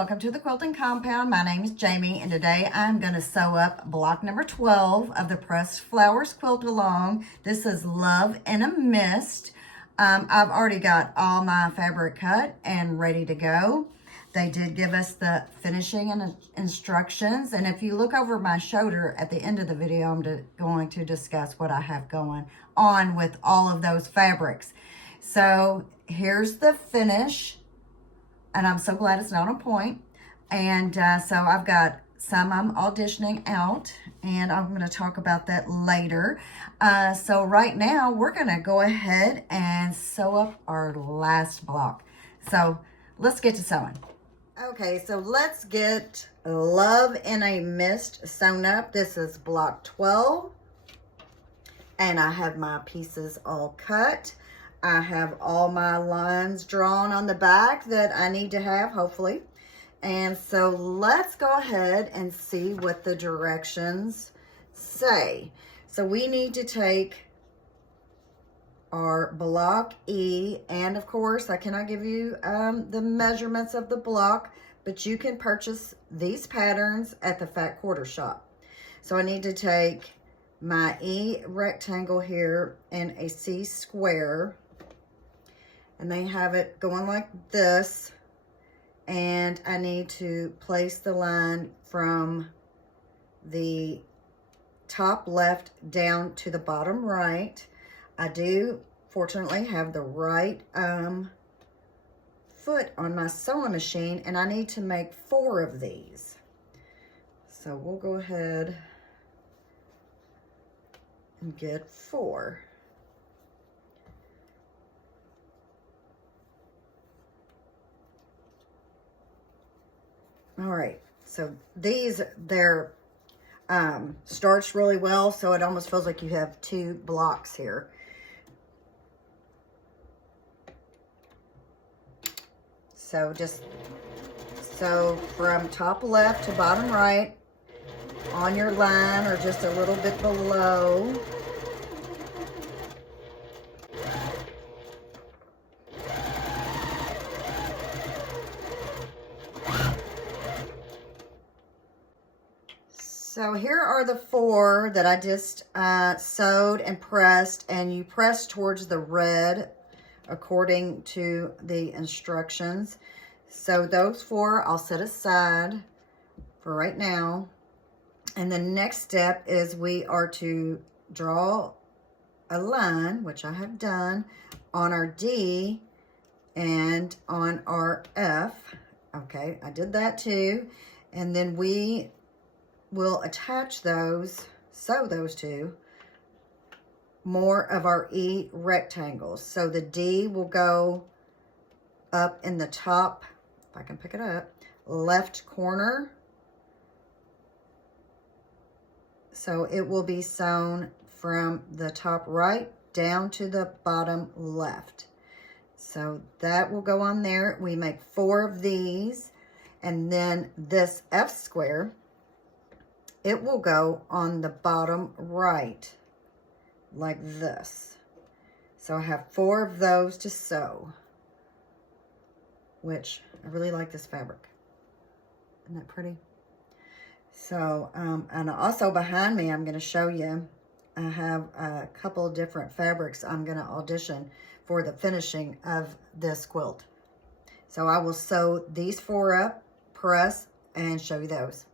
welcome to the quilting compound. My name is Jamie, and today I'm going to sew up block number 12 of the Pressed Flowers quilt along. This is Love in a Mist. I've already got all my fabric cut and ready to go. They did give us the finishing and instructions, and if you look over my shoulder at the end of the video, I'm going to discuss what I have going on with all of those fabrics. So here's the finish. And I'm so glad it's not on point. And so I've got some I'm auditioning out, and I'm going to talk about that later. So right now, we're going to go ahead and sew up our last block. So let's get to sewing. Okay, so let's get Love in a Mist sewn up. This is block 12. And I have my pieces all cut. I have all my lines drawn on the back that I need to have, hopefully. And so let's go ahead and see what the directions say. So we need to take our block E, and of course, I cannot give you the measurements of the block, but you can purchase these patterns at the Fat Quarter Shop. So I need to take my E rectangle here and a C square. And they have it going like this. And I need to place the line from the top left down to the bottom right. I do, fortunately, have the right foot on my sewing machine, and I need to make 4 of these. So we'll go ahead and get 4. All right, so these, they're starched really well, so it almost feels like you have 2 blocks here. So just sew from top left to bottom right on your line, or just a little bit below. So here are the 4 that I just sewed and pressed, and you press towards the red according to the instructions. So those 4 I'll set aside for right now. And the next step is we are to draw a line, which I have done, on our D and on our F. Okay, I did that too. And then we will attach those, sew those 2, more of our E rectangles. So the D will go up in the top, if I can pick it up, left corner. So it will be sewn from the top right down to the bottom left. So that will go on there. We make 4 of these, and then this F square, it will go on the bottom right, like this. So I have 4 of those to sew, which I really like this fabric. Isn't that pretty? So, and also behind me, I'm going to show you, I have a couple of different fabrics I'm going to audition for the finishing of this quilt. So I will sew these 4 up, press, and show you those.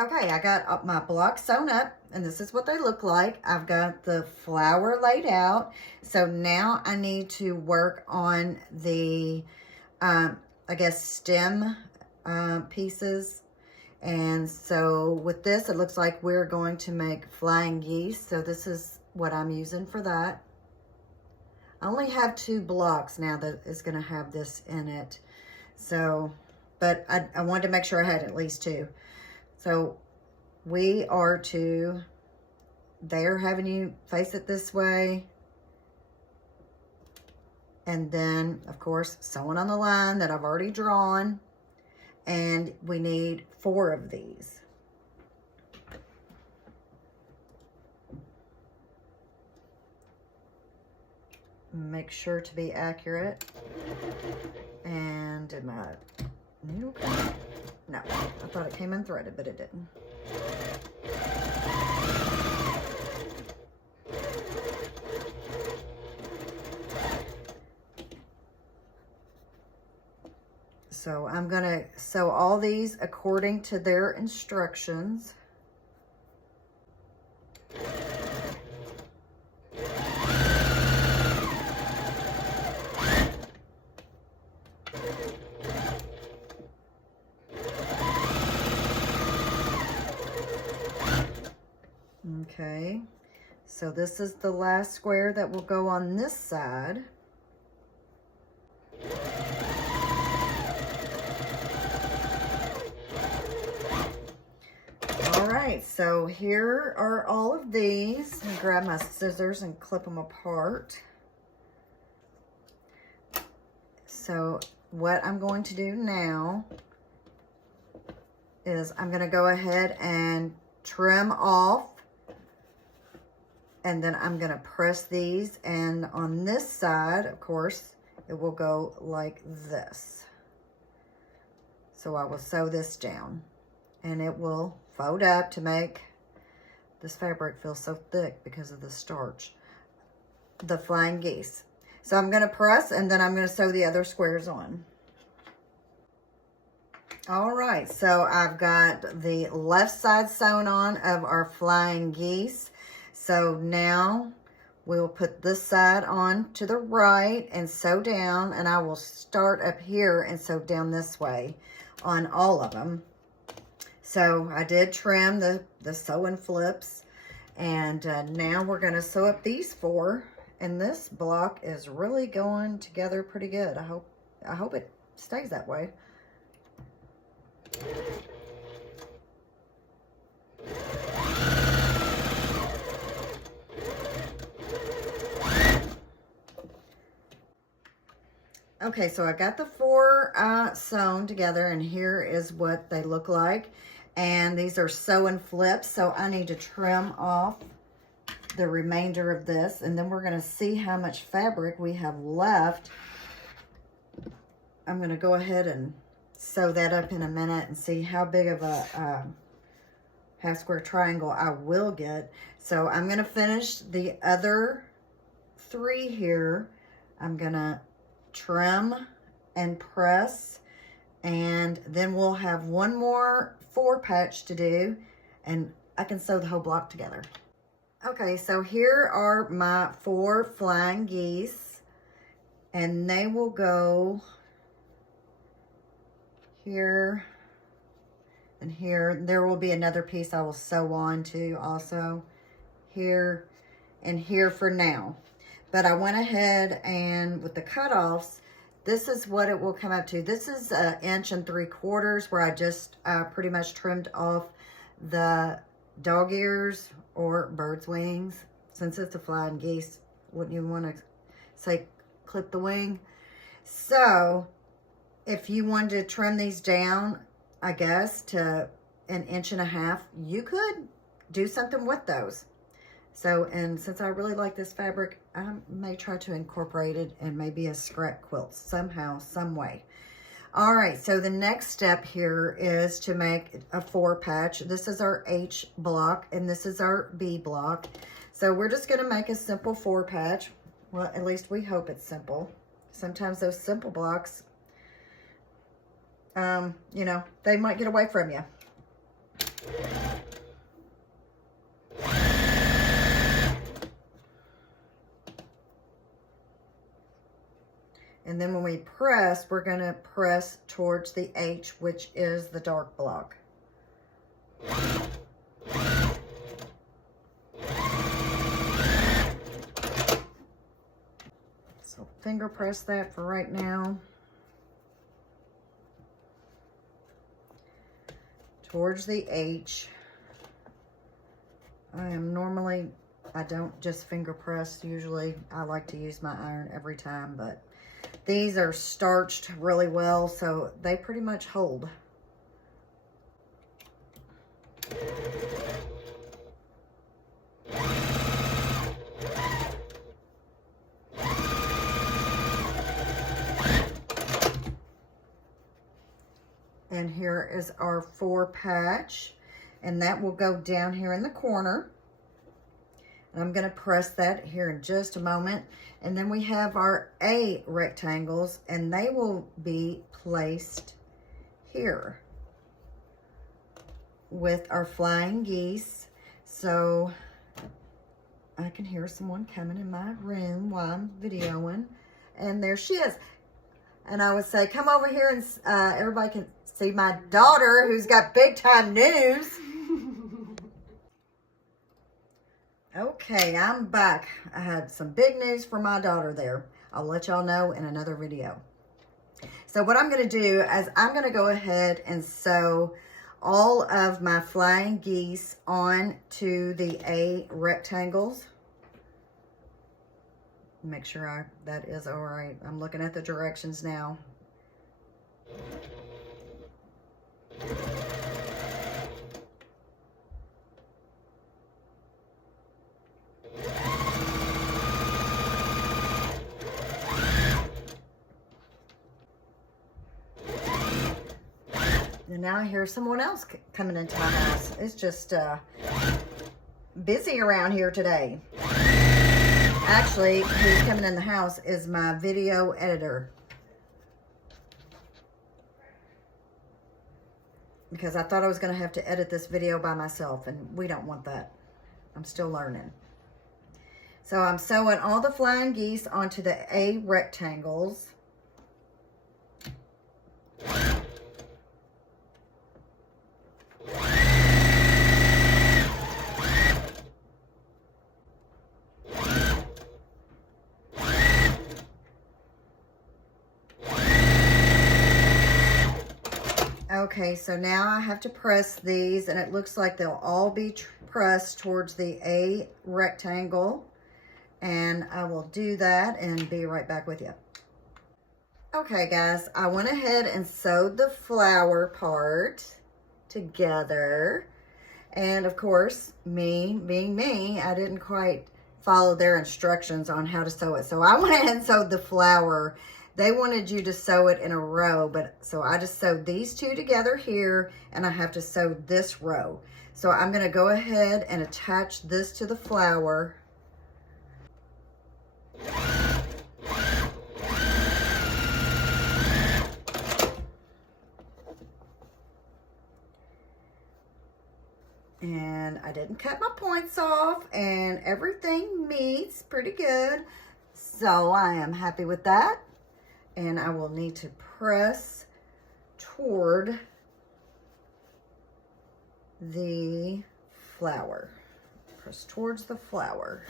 Okay, I got my blocks sewn up, and this is what they look like. I've got the flower laid out. So now I need to work on the, I guess, stem pieces. And so with this, it looks like we're going to make flying geese. So this is what I'm using for that. I only have 2 blocks now that is going to have this in it. So, but I wanted to make sure I had at least 2. So we are they're having you face it this way. And then, of course, sewing on the line that I've already drawn. And we need 4 of these. Make sure to be accurate. And did my needle come? No, I thought it came unthreaded, but it didn't. So I'm gonna sew all these according to their instructions. Okay, so this is the last square that will go on this side. All right, so here are all of these. Let me grab my scissors and clip them apart. So what I'm going to do now is I'm going to go ahead and trim off, and then I'm going to press these, and on this side, of course, it will go like this. So I will sew this down, and it will fold up to make this fabric feel so thick because of the starch, the flying geese. So I'm going to press, and then I'm going to sew the other squares on. All right, so I've got the left side sewn on of our flying geese. So now we'll put this side on to the right and sew down, and I will start up here and sew down this way on all of them. So I did trim the sewing flips, and now we're going to sew up these 4, and this block is really going together pretty good. I hope it stays that way. Okay, so I got the 4 sewn together, and here is what they look like. And these are sewing flips, so I need to trim off the remainder of this, and then we're going to see how much fabric we have left. I'm going to go ahead and sew that up in a minute and see how big of a half square triangle I will get. So I'm going to finish the other 3 here. I'm going to trim and press, and then we'll have one more 4 patch to do, and I can sew the whole block together. Okay, so here are my 4 flying geese, and they will go here and here. There will be another piece I will sew on to also, here and here for now. But I went ahead and with the cutoffs, this is what it will come up to. This is 1 3/4 inches where I just pretty much trimmed off the dog ears or bird's wings. Since it's a flying geese, wouldn't you want to say clip the wing? So if you wanted to trim these down, I guess, to 1.5 inches, you could do something with those. So, and since I really like this fabric, I may try to incorporate it in maybe a scrap quilt somehow, some way. All right, so the next step here is to make a 4 patch. This is our H block, and this is our B block. So we're just gonna make a simple 4 patch. Well, at least we hope it's simple. Sometimes those simple blocks, you know, they might get away from you. And then when we press, we're going to press towards the H, which is the dark block. So finger press that for right now. Towards the H. I don't just finger press usually. I like to use my iron every time, but these are starched really well, so they pretty much hold. And here is our 4 patch, and that will go down here in the corner. And I'm going to press that here in just a moment. And then we have our A rectangles, and they will be placed here with our flying geese. So I can hear someone coming in my room while I'm videoing. And there she is. And I would say, come over here and everybody can see my daughter who's got big time news. Okay, I'm back. I had some big news for my daughter there. I'll let y'all know in another video. So what I'm going to do is I'm going to go ahead and sew all of my flying geese onto the A rectangles. Make sure that is all right. I'm looking at the directions now. And now I hear someone else coming into my house. It's just busy around here today. Actually, who's coming in the house is my video editor. Because I thought I was going to have to edit this video by myself, and we don't want that. I'm still learning. So I'm sewing all the flying geese onto the A rectangles. Okay, so now I have to press these, and it looks like they'll all be pressed towards the A rectangle. And I will do that and be right back with you. Okay, guys, I went ahead and sewed the flower part together. And of course, me being me, I didn't quite follow their instructions on how to sew it. So I went ahead and sewed the flower. They wanted you to sew it in a row, but so I just sewed these two together here, and I have to sew this row. So I'm going to go ahead and attach this to the flower. And I didn't cut my points off, and everything meets pretty good. So I am happy with that. And I will need to press toward the flower. Press towards the flower.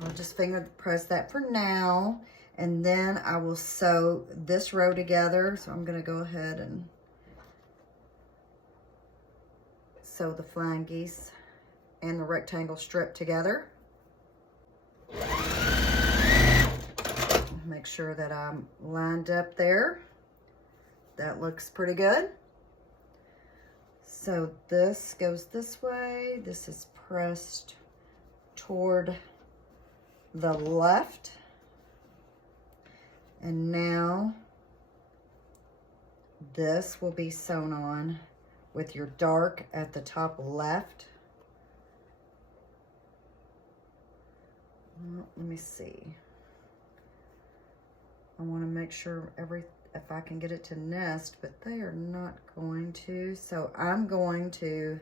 I'll just finger press that for now. And then I will sew this row together. So I'm going to go ahead and sew the flying geese and the rectangle strip together. Make sure that I'm lined up there. That looks pretty good. So this goes this way. This is pressed toward the left. And now this will be sewn on with your dark at the top left. Well, let me see. I want to make sure if I can get it to nest, but they are not going to. So I'm going to,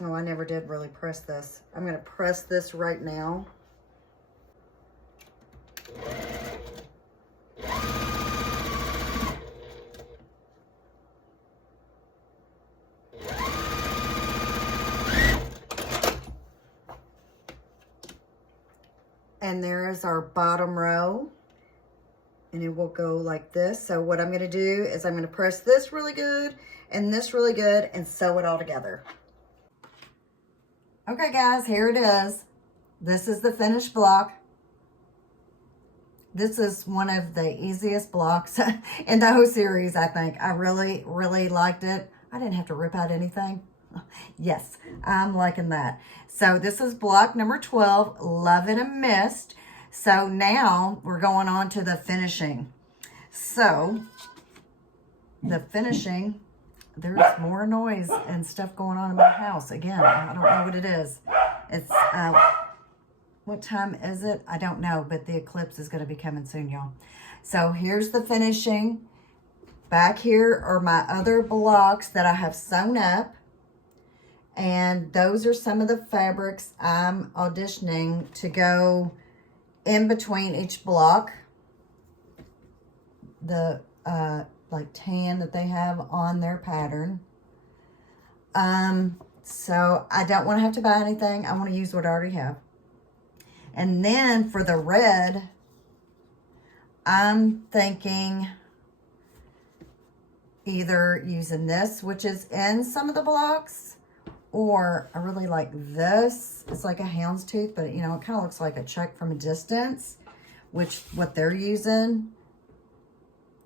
oh, I never did really press this. I'm going to press this right now. And there is our bottom row, and it will go like this. So what I'm going to do is I'm going to press this really good and this really good and sew it all together. Okay, guys, here it is. This is the finished block. This is one of the easiest blocks in the whole series, I think. I really, really liked it. I didn't have to rip out anything. Yes, I'm liking that. So this is block number 12, Love in a Mist. So now we're going on to the finishing. So the finishing, there's more noise and stuff going on in my house. Again, I don't know what it is. It's, what time is it? I don't know, but the eclipse is going to be coming soon, y'all. So here's the finishing. Back here are my other blocks that I have sewn up. And those are some of the fabrics I'm auditioning to go in between each block. The like tan that they have on their pattern. So I don't want to have to buy anything. I want to use what I already have. And then for the red, I'm thinking either using this, which is in some of the blocks, or I really like this. It's like a houndstooth, but you know, it kind of looks like a check from a distance, which what they're using,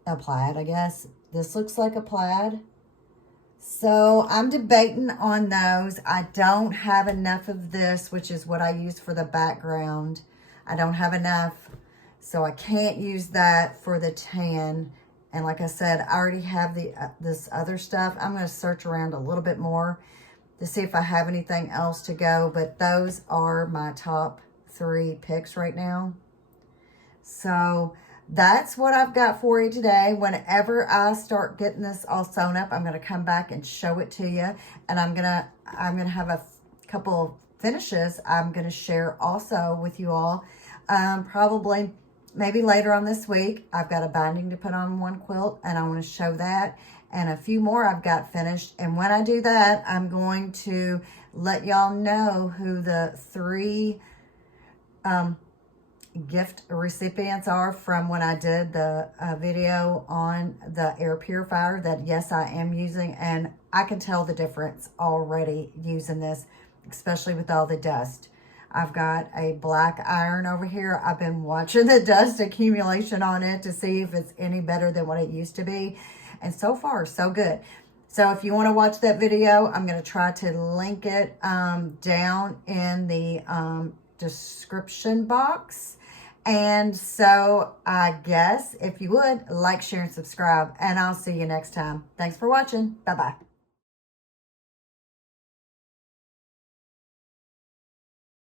a plaid, I guess. This looks like a plaid. So I'm debating on those. I don't have enough of this, which is what I use for the background. I don't have enough, so I can't use that for the tan. And like I said, I already have the this other stuff. I'm going to search around a little bit more to see if I have anything else to go. But those are my top 3 picks right now. So that's what I've got for you today. Whenever I start getting this all sewn up, I'm going to come back and show it to you. And I'm going to have a couple finishes I'm going to share also with you all. Probably maybe later on this week. I've got a binding to put on one quilt, and I want to show that. And a few more I've got finished. And when I do that, I'm going to let y'all know who the 3 gift recipients are from when I did the video on the air purifier that, yes, I am using. And I can tell the difference already using this, especially with all the dust. I've got a black iron over here. I've been watching the dust accumulation on it to see if it's any better than what it used to be. And so far, so good. So if you want to watch that video, I'm going to try to link it down in the description box. And so I guess if you would, like, share, and subscribe. And I'll see you next time. Thanks for watching. Bye-bye.